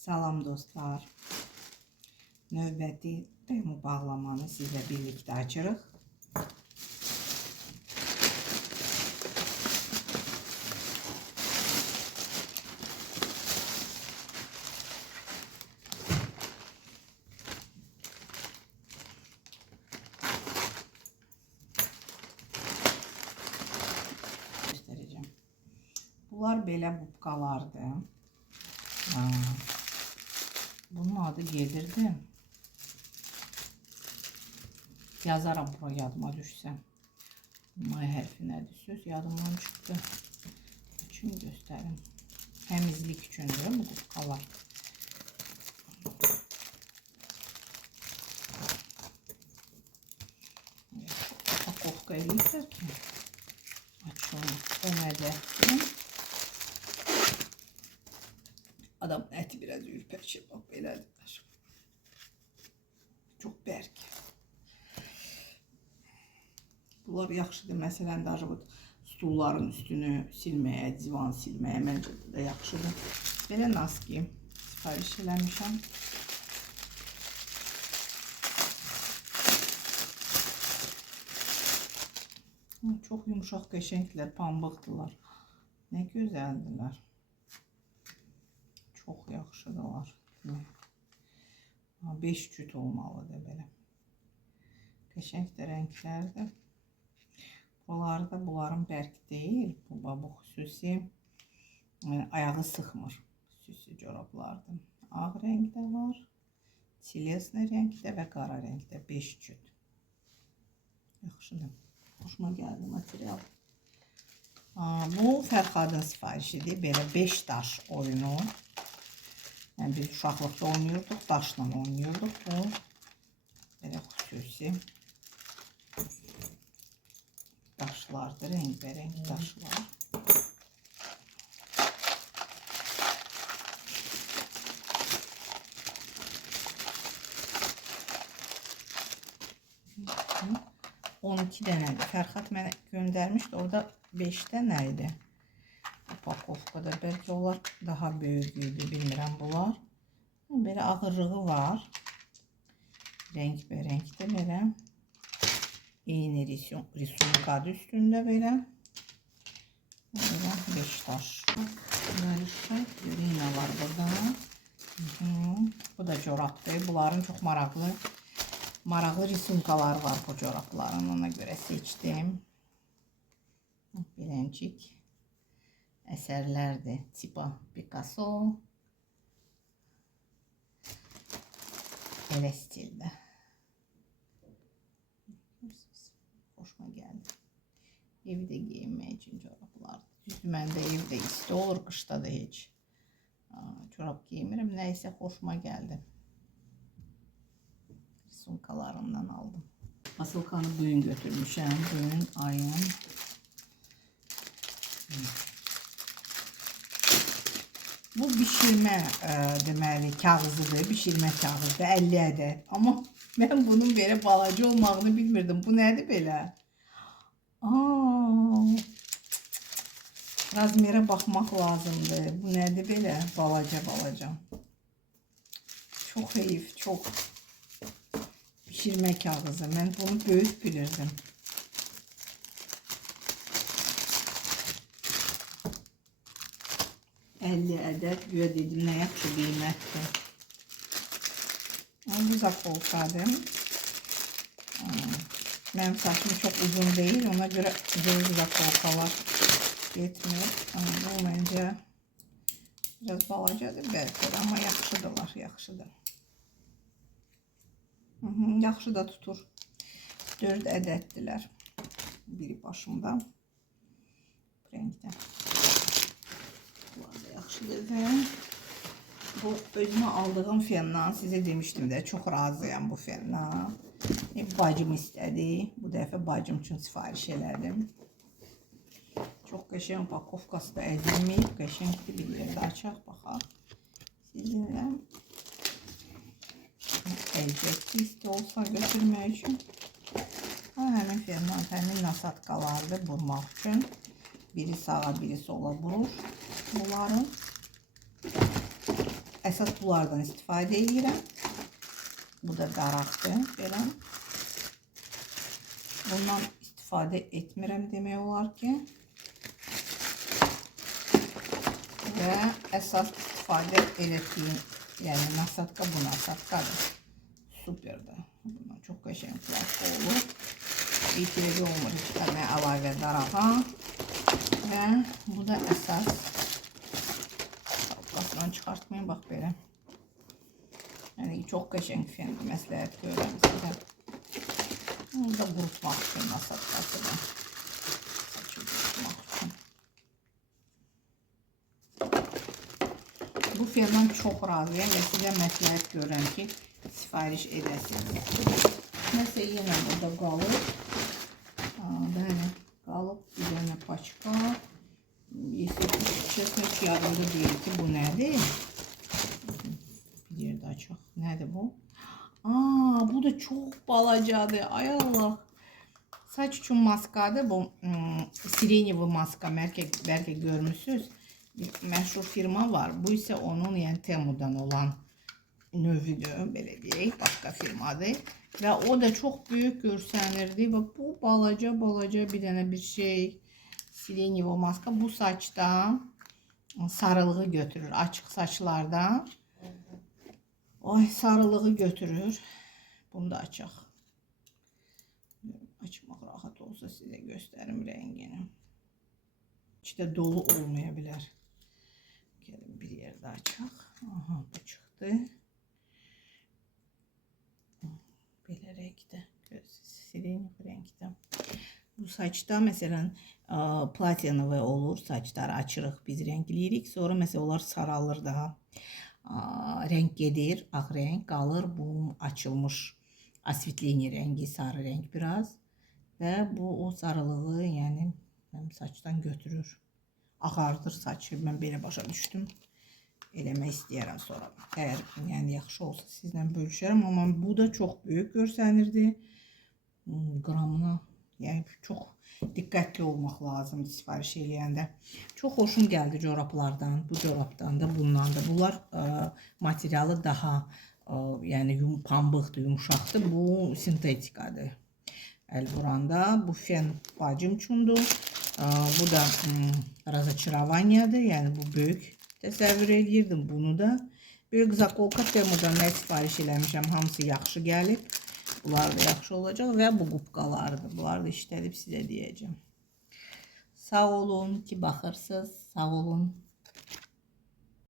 Salam dostlar. Növbəti remu bağlamanı sizlə birlikdə açırıq. Göstərəcəm. Bunlar belə bubkalardır. Bunun adı gedirdi. Yazaram bura yadıma düşsə. M hərfi nədir? Söz yadımdan çıxdı. Üçün göstərim. Təmizlik üçündür bu bubkalar. Pakovka eləyirlər ki. Açıyorum. O mədətdir. Adam əti biraz ürpəkir. Bax, belədir. Çox bərk. Bunlar yaxşıdır. Məsələn, stulların üstünü silməyə, divan silməyə məncə də yaxşıdır. Belə naski sifariş eləmişəm. Çox yumuşaq, qəşəngdilər, pambıqdılar. Nə gözəldirlər. Çox yaxşıdırlar. 5 cüt olmalıdır belə. Qəşəng də rənglərdir. Bunlar da bunların bərk deyil. Bu xüsusi ayağı sıxmır. Xüsusi corablardır. Ağ rəngdə var. Çilesli rəngdə və qara rəngdə 5 cüt. Yaxşıdır. Xoşuma gəldi material. Bu Fərxadın sifarişidir. Belə 5 daş oyunu. Yəni biz uşaqlıqda oynayırdıq, daşla oynayırdıq. Bu belə xüsusi daşlardır, rəngbərəng daşlar. Hı. 12 dənədir. Fərxad mənə göndərmişdi. Orada 5 dənə idi. Pakovkada bəlkə onlar daha böyük idi, bilmirəm bunlar. Belə ağırlığı var. Rəngbərəngdə belə. Eyni risunkadı üstündə belə. Belə 5 daş. Görün nə var burada. Bu da corabdır. Bunların çox maraqlı risunkalar var bu corabların. Ona görə seçdim. Beləncik əsərlərdir. Tipa Picasso. Elə stildə. Xoşuma gəldi. Evdə geyinmək üçün corablardır. Düzdür, məndə evdə isti olur, qışda da heç corab geymirim. Nəysə xoşuma gəldi. Risunkalarından aldım. Asılkanı bugün götürmüşəm. Bugün ayın. Bu bişirmə deməli kağızıdır, bişirmə kağızıdır, 50 ədəd. Amma mən bunun belə balaca olmağını bilmirdim. Bu nədir belə? Razmerə baxmaq lazımdır. Bu nədir belə? Balaca. Çox heyif, çox. Bişirmə kağızı. Mən bunu böyük bilirdim. 50 ədəd güya dedim, nə yaxşı qiymətdir. Bu zakolkadır. Mənim saçım çox uzun deyil, ona görə böyük zakolkalar getmir. Bu məncə biraz balacadır bəlkə, amma yaxşıdırlar, yaxşıdır. Yaxşı da tutur. 4 ədəddirlər. Biri başımda. Bu rəngdə. Yaxşıdır və bu özümə aldığım fendan sizə demişdim də çox razıyam bu fendan. Bacım istədi. Bu dəfə bacım üçün sifariş elədim. Çox qəşəng pakovkası da əzilməyib. Qəşəngdir, bir yerdə açaq baxaq. Sizinlə əlcəkli isti olsa götürmək üçün. Həmin fendan, həmin nasatqalardır vurmaq üçün. Biri sağa, biri sola vurur. Bunların əsas bunlardan istifadə edirəm. Bu da daraqdır, belə. Bundan istifadə etmirəm demək olar ki. Və əsas istifadə etdiyim, yəni nasatka bu nasatkadır. Superdir. Bundan çox qəşəng plaşka olur. İhtiyacı olmur heç əməyə əlavə darağa. Və bu da əsas. Şapkasından çıxartmayın, bax belə. Yəni çox qəşəng fendir, məsləhət görürəm sizə. Bunu da qurutmaq üçün nasatkasıdır. Saçı qurutmaq üçün. Bu fendan çox razıyam və sizə məsləhət görürəm ki, sifariş edəsiniz. Nəsə yenə burada qalır. Bəli, qalıb bir dənə paçka. Çesnək yadımda deyil ki, bu nədir? Bir yerdə açaq. Nədir bu? Bu da çox balacadır. Ay Allah. Saç üçün maskadır. Bu sirenyevi maska. Bəlkə görmüşsünüz. Bir məşhur firma var. Bu isə onun, yəni Temu'dan olan növüdür. Belə deyək, başqa firmadır. Və o da çox böyük görsənirdi. Və bu balaca bir dənə bir şey. Sirenyevi maska. Bu saçda sarılığı götürür. Açıq saçlarda sarılığı götürür. Bunu da açaq. Açmaq rahat olsa sizə göstərim rəngini. İçdə dolu olmaya bilər. Gəlin bir yerdə açaq. Aha, bu çıxdı. Belə rəngdə. Sirenyevi rəngdə. Bu saçda məsələn platinovi olur, saçları açırıq, biz rəngləyirik. Sonra məsələn onlar saralır daha. Rəng gedir, ağ rəng qalır. Bu açılmış asvetleniya rəngi, sarı rəng biraz. Və bu o sarılığı, yəni saçdan götürür. Ağardır saçı. Mən belə başa düşdüm. Eləmək istəyərəm sonra. Əgər yəni yaxşı olsa sizlə bölüşərəm. Amma bu da çox böyük görsənirdi. Qramına, yəni çox diqqətli olmaq lazımdır sifariş eləyəndə. Çox xoşum gəldi corablardan, bu corabdan da, bundan da. Bunlar materialı daha yəni pambıqdır, yumuşaqdır. Bu sintetikadır. Əl vuranda bu fen bacım üçündür. Bu da razочарованияdır. Yəni bu böyük təsəvvür eləyirdim bunu da. Böyük zakolka Temu'dan nə sifariş eləmişəm, hamısı yaxşı gəlib. Bunlar da yaxşı olacaq və bu qubqalardır. Bunlar da işlədib sizə deyəcəm. Sağ olun ki, baxırsınız. Sağ olun.